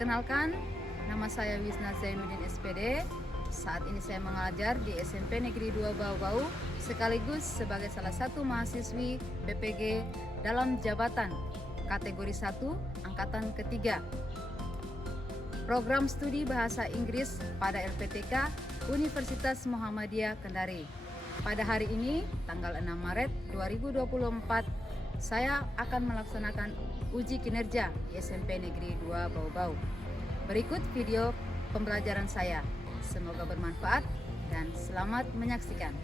Perkenalkan, nama saya Wisna Zainuddin SPD. Saat ini saya mengajar di SMP Negeri 2 Bau-Bau, sekaligus sebagai salah satu mahasiswi BPG dalam jabatan kategori 1 angkatan ketiga. Program studi bahasa Inggris pada LPTK Universitas Muhammadiyah Kendari. Pada hari ini, tanggal 6 Maret 2024, saya akan melaksanakan uji kinerja di SMP Negeri 2 Bau-Bau. Berikut video pembelajaran saya. Semoga bermanfaat dan selamat menyaksikan.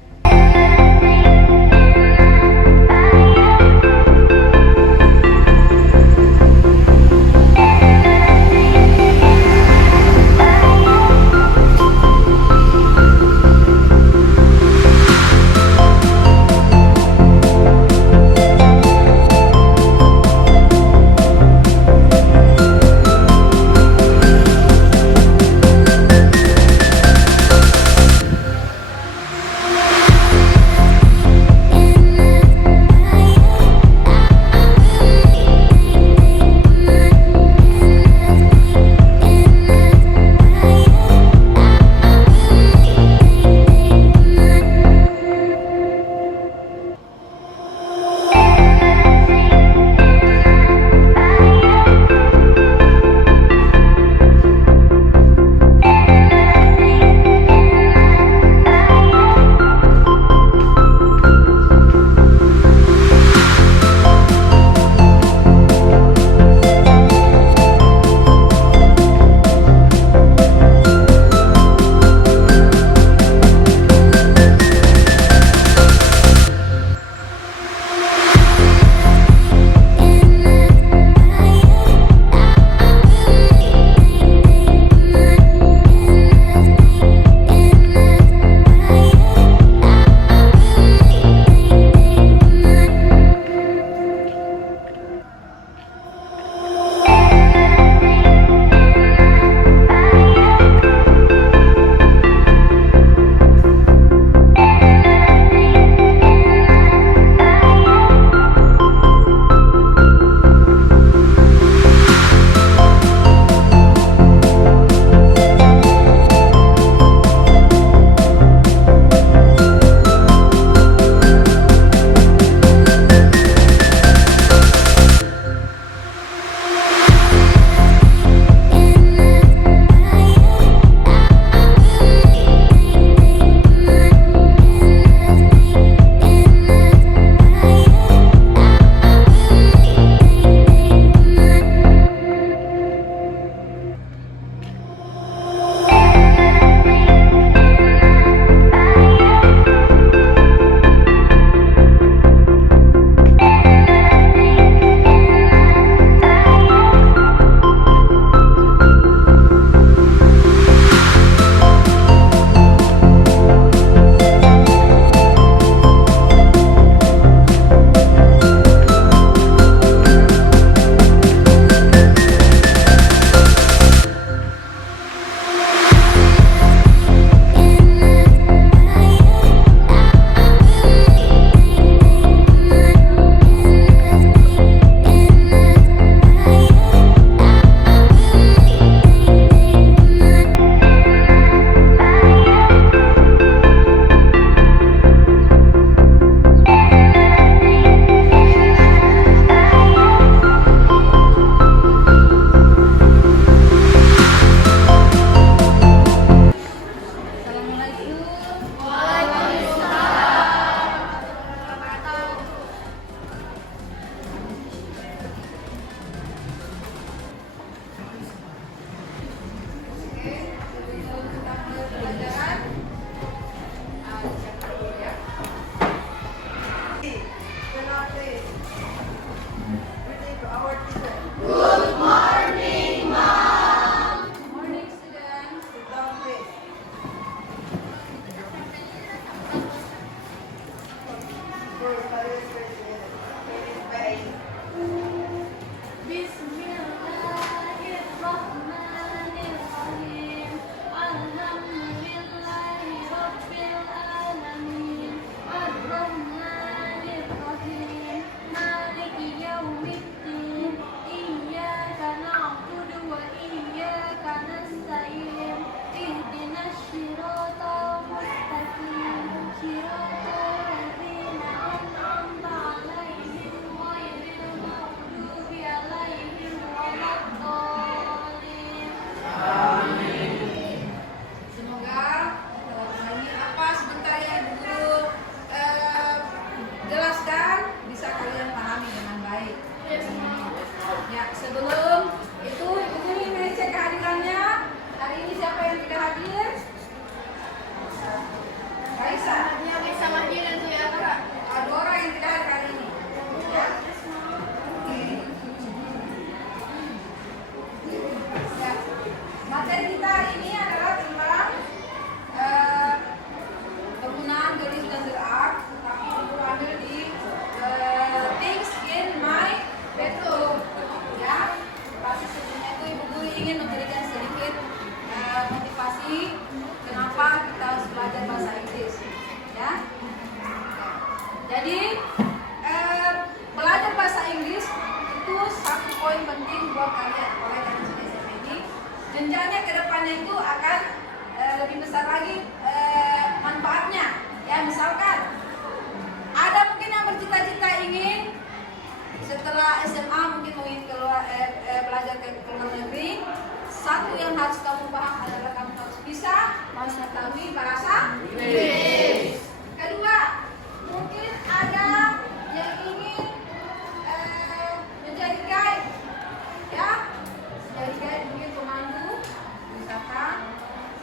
bisa? Sama dia dan Tuyara. Ada orang yang tidak hadir kali ini. Ya. Ya. Materi kita hari ini adalah tentang penggunaan garis dan gerak, tapi itu ada di things in my bedroom. Ya, pasti sebelumnya itu ibu guru ingin memberikan sedikit motivasi kenapa kita harus belajar bahasa Inggris. Ya. Jadi belajar bahasa Inggris itu satu poin penting buat kalian. Oleh karena SMP ini jenjangnya ke depannya itu akan lebih besar lagi manfaatnya. Ya, misalkan ada mungkin yang bercita-cita ingin setelah SMA mungkin ingin keluar belajar ke luar negeri. Satu yang harus kamu paham adalah kamu harus bisa mengetahui bahasa Inggris. Kedua, mungkin ada yang ingin menjadi guide, ya, menjadi guide mungkin pemandu wisata,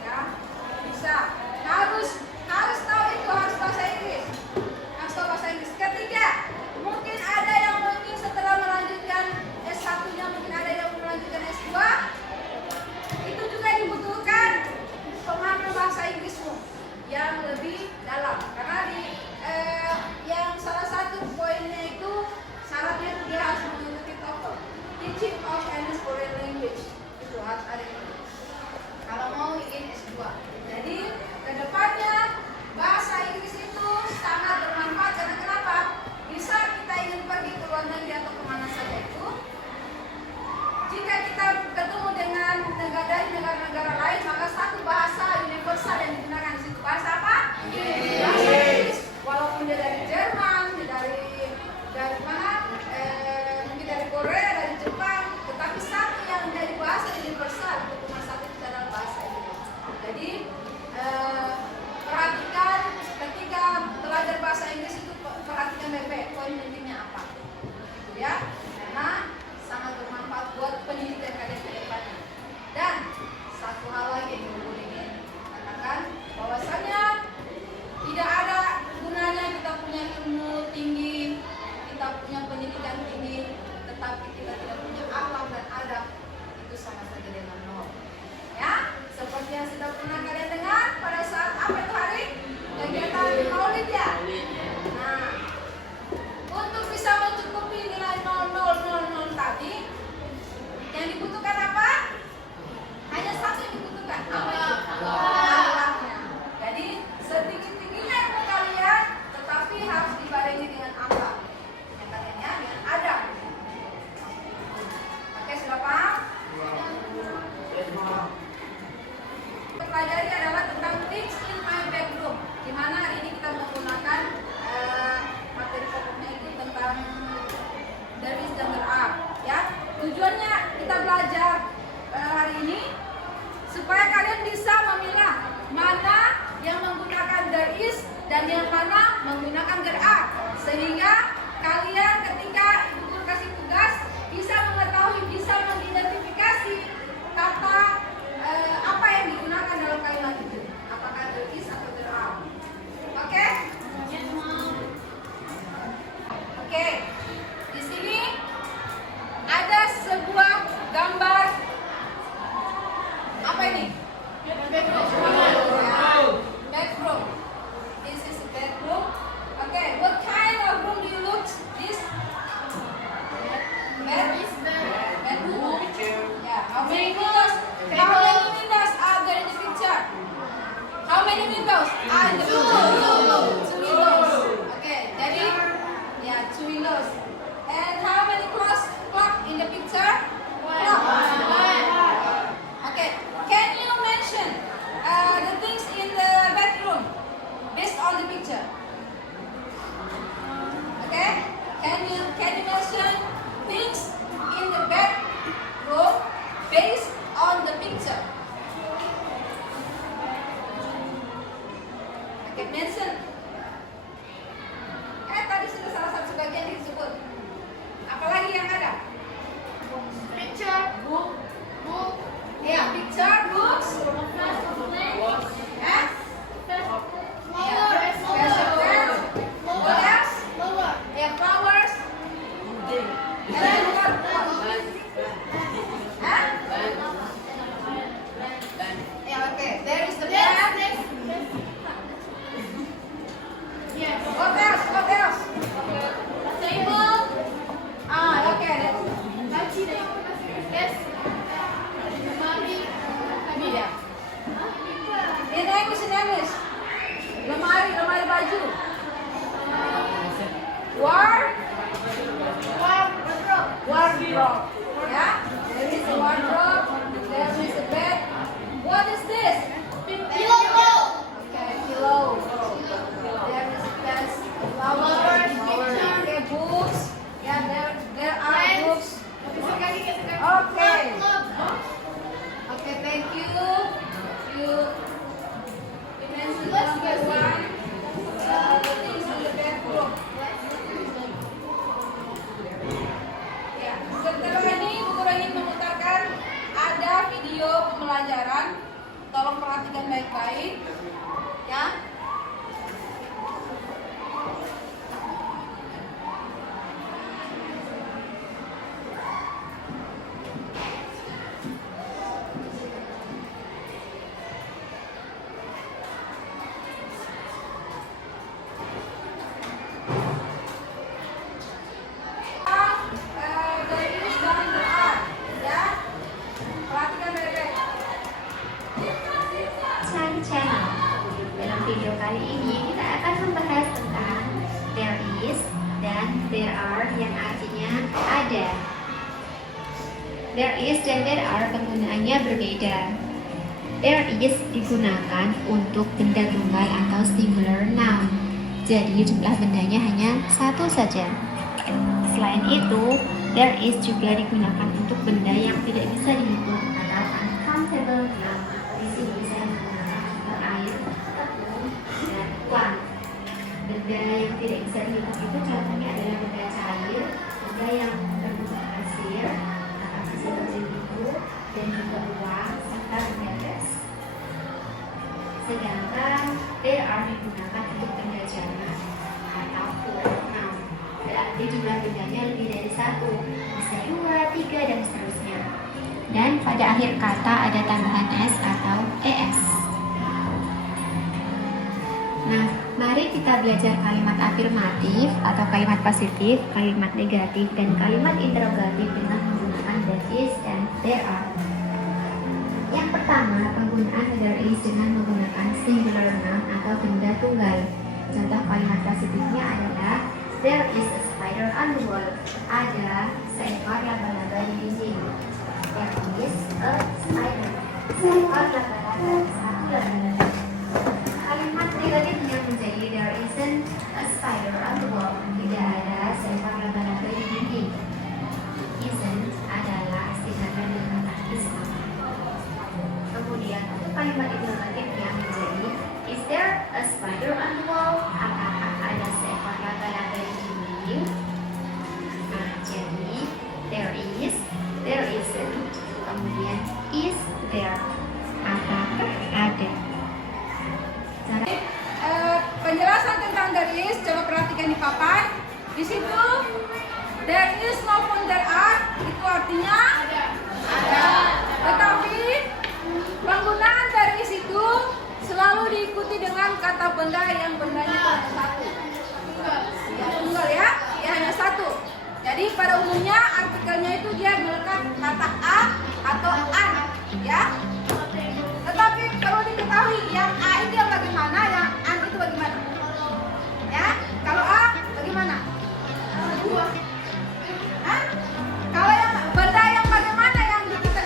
ya, bisa. Harus tahu itu harus bahasa Inggris. Harus tahu bahasa Inggris. Ketiga, mungkin ada yang mungkin setelah melanjutkan S1-nya, mungkin ada yang melanjutkan S2. Itu juga dibutuhkan pemahaman bahasa Inggrismu yang lebih dalam. Karena di yang salah satu poinnya itu syaratnya dia harus mengikuti TOEFL, Teaching of Chinese Foreign Language. Itu harus ada itu kalau mau ingin S2. Jadi kedepannya bahasa Inggris itu sangat bermanfaat. Karena kenapa? Bisa kita ingin pergi ke luar negeri atau kemana saja itu, jika kita ketemu dengan negara-negara lain, maka satu bahasa universal yang digunakan di situ bahasa apa? Bahasa Inggris. Walaupun dia dari Jerman, dia dari mana? Mungkin dari Korea, dari Jepang, tetapi satu yang menjadi bahasa universal untuk cuma satu itu adalah bahasa Inggris. Jadi perhatikan ketika belajar bahasa Inggris itu, perhatikan baik-baik poin pentingnya apa, ya, karena sangat bermanfaat buat pendidikan kalian ke depannya. Dan satu hal lagi yang ibu ingin katakan, bahwasanya tidak ada gunanya kita punya ilmu tinggi, kita punya pendidikan tinggi, tetapi kita tidak punya akhlak dan adab, itu sama saja dengan nol. Ya, seperti yang sudah pernah kalian dengar pada saat apa itu hari kegiatan Maulid ya. Nah, untuk bisa mencukupi nilai 0000 tadi, yang dibutuhkan apa? Hanya satu yang dibutuhkan. Apa itu? Akhlaknya. Jadi setinggi-tingginya ilmu kalian, tetapi harus dibarengi dengan akhlak. Yang kaliannya dengan adab. Oke, sudah paham? Pelajari adalah tentang things in my bedroom, di mana hari ini kita menggunakan materi pokoknya itu tentang there is dan there are. Ya, tujuannya kita belajar hari ini supaya kalian bisa memilah mana yang menggunakan there is dan yang mana menggunakan there are, sehingga kalian ketika ibu guru kasih tugas bisa mengetahui, bisa mengidentifikasi kata apa yang digunakan dalam kalimat itu, apakah there is atau there are. Oke? Oke. Di sini ada sebuah gambar. Apa ini? Bedroom. This is a bedroom. Okay, what kind of room do you look? This bedroom. Yeah. How many windows? How many windows are there in the picture? How many windows are in the picture? Two windows. Okay, jadi yeah, two windows. And how many clock in the picture? Clock. Okay, can you mention the things in the bedroom based on the picture? Okay, can you mention things in the bedroom based on the picture? Okay, mention. Tadi sudah salah satu sebagian disebut. Apalagi yang ada? Picture, book, Ya, picture, books, first plane, eh? first Ya, video kali ini kita akan membahas tentang there is dan there are yang artinya ada. There is dan there are penggunaannya berbeda. There is digunakan untuk benda tunggal atau singular noun. Jadi jumlah bendanya hanya satu saja. Selain itu, there is juga digunakan untuk benda yang tidak bisa dihitung atau uncountable noun. Di sini saya menggunakan air, tepung, dan uang. Benda yang tidak bisa dihitung itu contohnya adalah benda cair, benda yang berbentuk pasir, atau pasir itu, dan juga uang serta benda gas. Sedangkan there are digunakan untuk benda jamak atau plural noun. Berarti jumlah bendanya lebih dari satu, bisa 2, 3, dan seterusnya. Dan pada akhir kata ada tambahan s atau es. Nah, mari kita belajar kalimat afirmatif atau kalimat positif, kalimat negatif, dan kalimat interrogatif dengan menggunakan that is dan there are. Yang pertama, penggunaan there is dengan menggunakan singular noun atau benda tunggal. Contoh kalimat positifnya adalah there is a spider on the wall. Ada seekor laba-laba di dinding. There is a spider. Seekor laba-laba, satu laba-laba. Kalimat negatifnya menjadi there isn't a spider on the wall. Tidak ada seekor laba-laba di dinding. Isn't adalah singkatan dengan kata isn't. Kemudian untuk kalimat interrogatifnya menjadi is there a spider on the wall? Apakah ada seekor laba-laba di dinding? Nah, jadi there is, there isn't, kemudian is there. Apakah ada? Penjelasan tentang there is, coba perhatikan di papan. Di situ there is maupun there are itu artinya ada. Tetapi penggunaan there is itu selalu diikuti dengan kata benda yang bendanya hanya satu. Ya, tunggal ya, ya hanya satu. Jadi pada umumnya artikelnya itu dia melekat kata a atau an, ya. Tetapi perlu diketahui yang a itu yang bagaimana, yang an itu bagaimana. Ya, kalau a bagaimana? Hah? Kalau yang benda yang bagaimana yang kita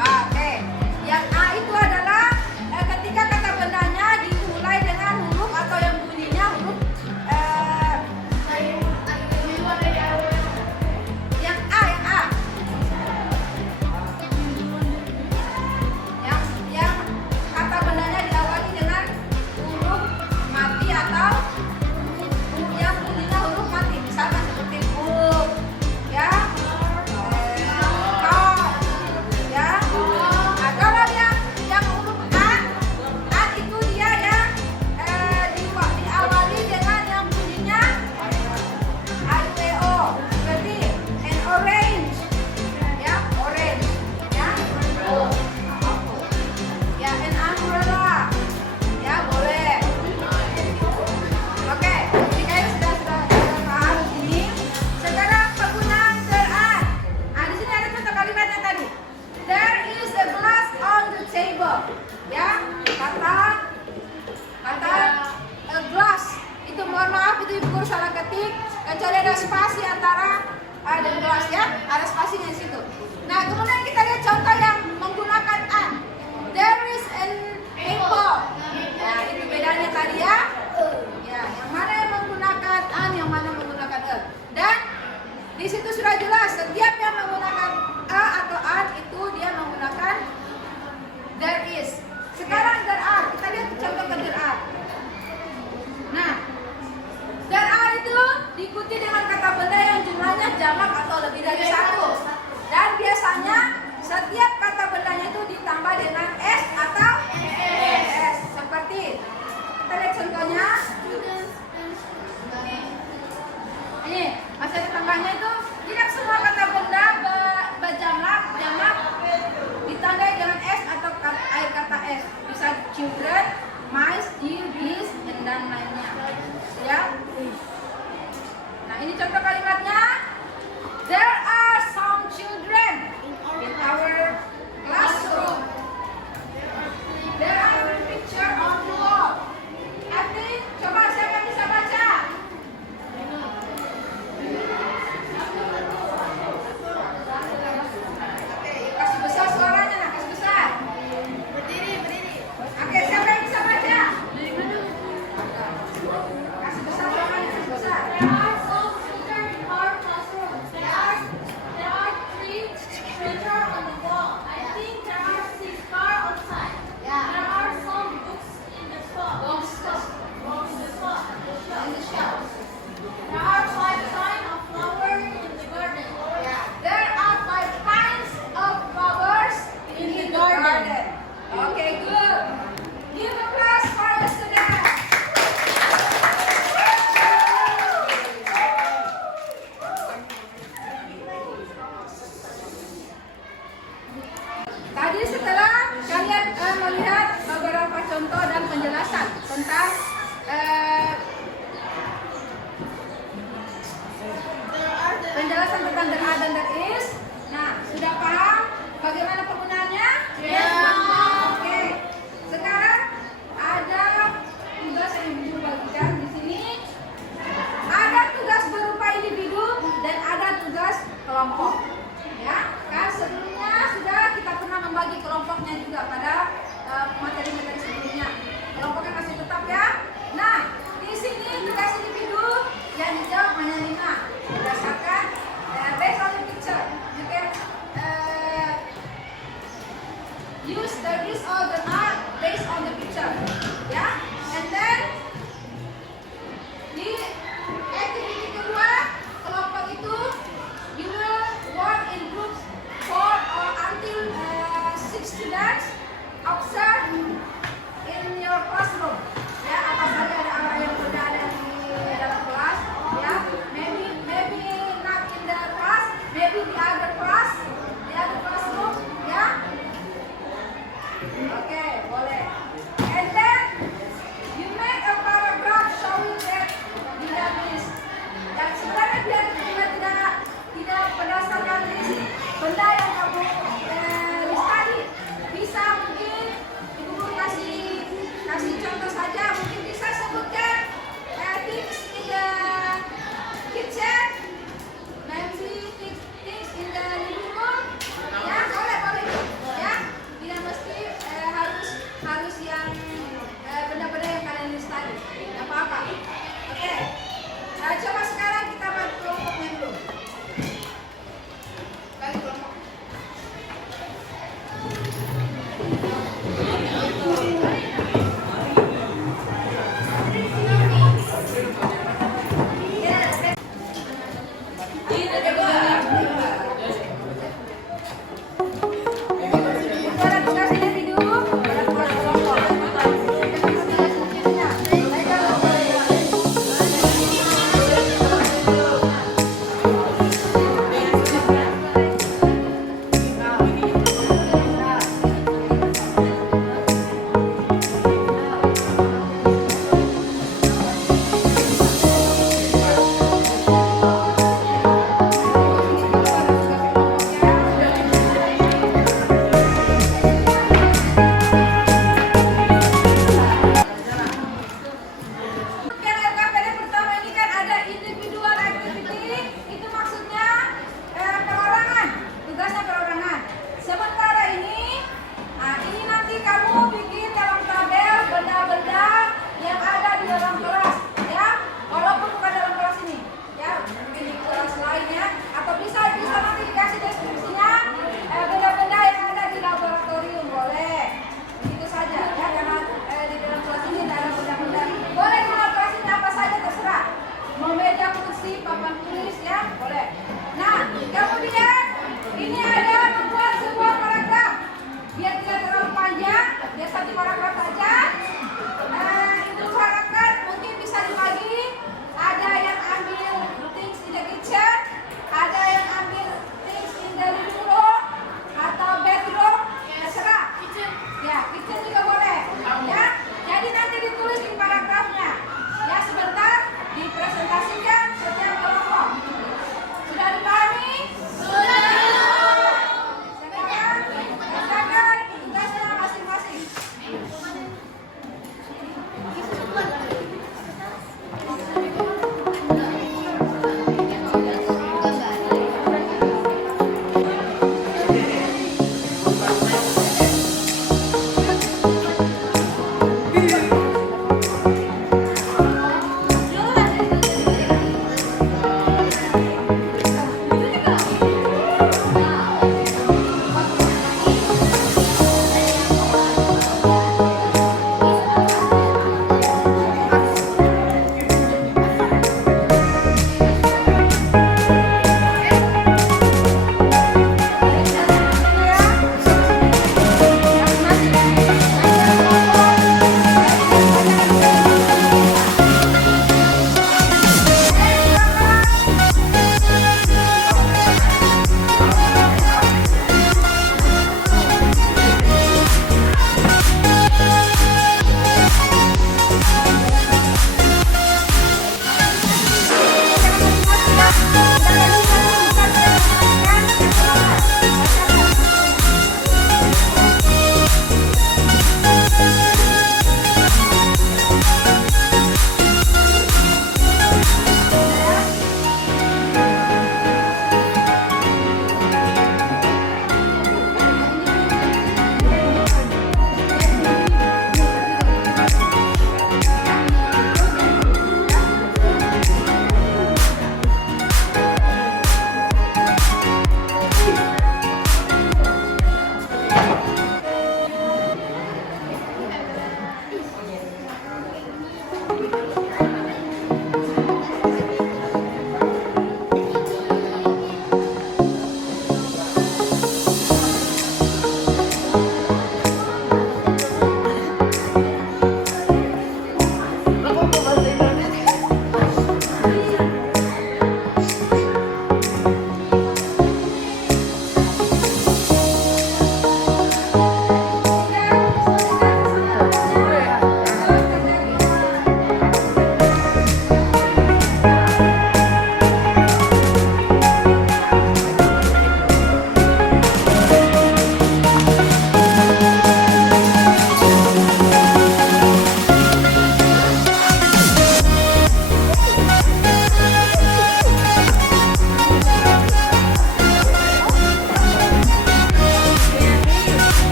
Oke. Yang A itu adalah ketika kata bendanya dimulai dengan huruf atau yang bunyinya huruf yang A. Yang kata bendanya diawali dengan huruf mati atau yang bunyinya huruf mati. Misalkan seperti huruf ya. Kecuali ada spasi antara A dan gelas ya, ada spasinya di situ. Nah, kemudian kita lihat contoh yang menggunakan an. There is an apple. Ya, itu bedanya tadi ya. Ya, yang mana yang menggunakan an, yang mana menggunakan e. Dan di situ sudah jelas setiap yang menggunakan a atau an itu dia menggunakan there is. Sekarang there are, kita lihat contoh ke there are. Nah, there are itu diikuti dengan kata benda yang jumlahnya jamak atau lebih dari satu. Dan biasanya setiap contoh dan penjelasan tentang penjelasan tentang there are dan there is. Nah, sudah paham bagaimana penggunaannya? Yes, Oke. Sekarang ada tugas yang ibu bagikan di sini. Ada tugas berupa individu dan ada tugas kelompok. Ya, kan sebelumnya sudah kita pernah membagi kelompoknya juga pada materi-materi sebelumnya. Kelompoknya masih tetap ya. Nah, di sini tugas individu yang dijawab hanya 5 berdasarkan based on the picture. You can use the is or the are based on the picture. Ya, and then di activity kedua kelompok itu you will work in groups 4 or until 6 students observe in your classroom. Ya, apabila ada anak yang berada di dalam kelas, ya, maybe not in the class, maybe the other class, the other classroom, ya. Oke, boleh. And then you make a paragraph showing that tidak list. Dan sebenarnya biar juga tidak berdasarkan list benda yang kamu list tadi. Bisa mungkin ibu guru kasih contoh saja. Mungkin bisa sebutkan things in the kitchen, maybe things in the living room. Ya, boleh. Ya, tidak mesti harus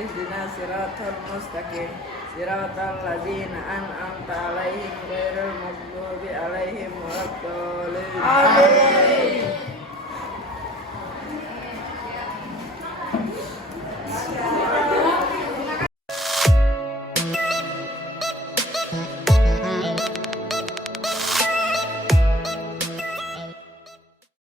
ihdinas siratal mustaqim siratal ladzina an'amta 'alaihim ghairil maghdubi 'alaihim waladdallin.